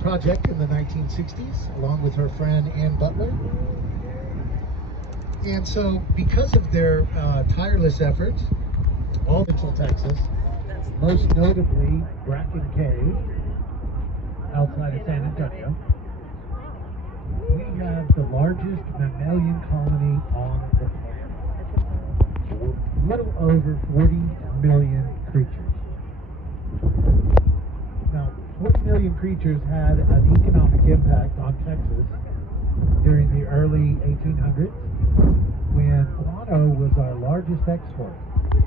project in the 1960s, along with her friend Ann Butler. And so, because of their tireless efforts, all Central Texas, most notably Bracken Cave, outside of San Antonio, we have the largest mammalian colony on the planet. A little over 40 million creatures. Now, 40 million creatures had an economic impact on Texas during the early 1800s, when guano was our largest export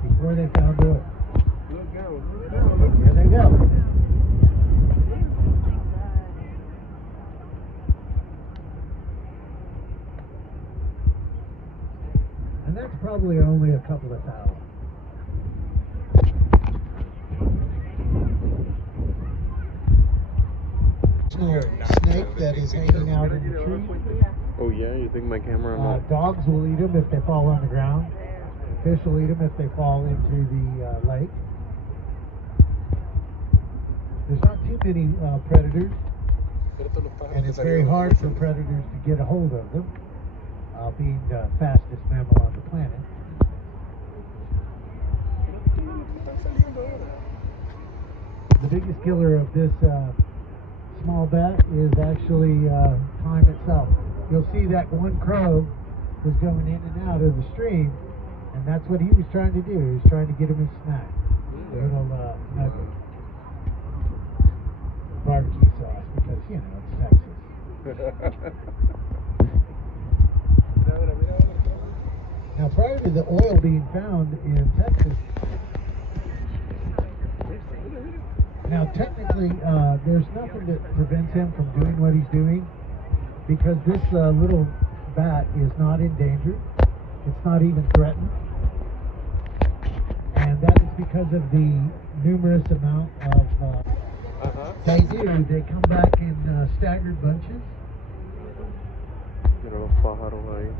before they found oil. Here they go. And that's probably only a couple of thousand. Snake that is hanging out in the tree. Oh yeah, you think my camera? Dogs will eat them if they fall on the ground. Fish will eat them if they fall into the lake. There's not too many predators, and it's very hard for predators to get a hold of them, being the fastest mammal on the planet. The biggest killer of this small bat is actually time itself. You'll see that one crow was going in and out of the stream, and that's what he was trying to do. He was trying to get him his snack. A little nugget. Barbecue sauce, because, you know, it's Texas. Now, prior to the oil being found in Texas, now technically there's nothing that prevents him from doing what he's doing, because this little bat is not endangered. It's not even threatened. And that is because of the numerous amount of they do. They come back in staggered bunches. You know, pájaro ahí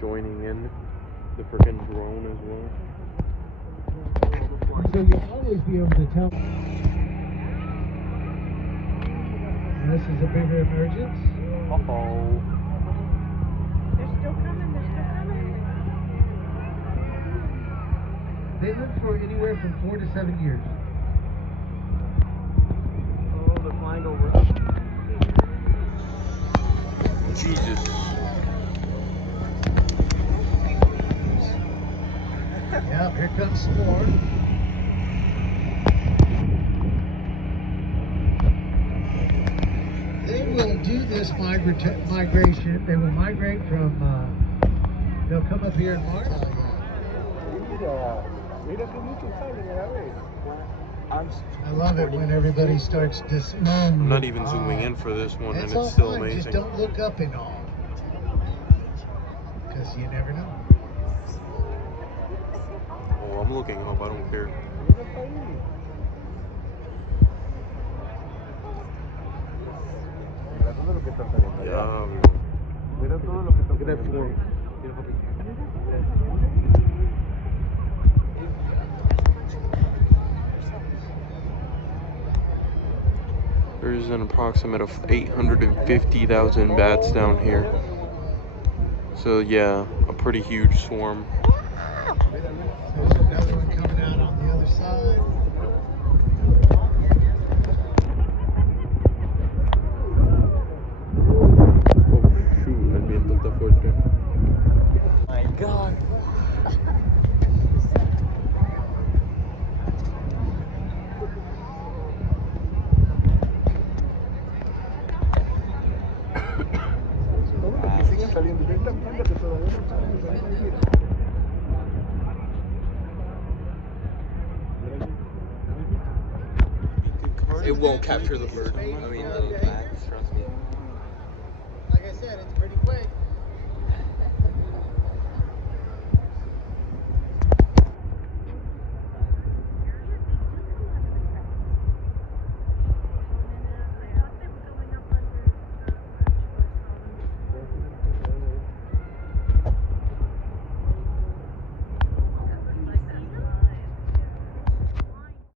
joining in the freaking drone as well. So you'll always be able to tell. And this is a bigger emergence. Uh-oh. They're still coming, they're still coming. They live for anywhere from 4 to 7 years. Oh, they're flying over. Jesus. Yeah, here comes some more. They will do this migration. They will migrate from, they'll come up here in March. I love it when everybody starts I'm not even zooming in for this one, and it's still amazing. Just don't look up and all, because you never know. Oh, I'm looking up. I don't care. Yeah. Look at that form. There's an approximate of 850,000 bats down here. So yeah, a pretty huge swarm. There's another one coming out on the other side. Oh shoot, me viento está fuerte. My God. It won't capture the bird. I mean, the bats, trust me. Like I said, it's pretty quick.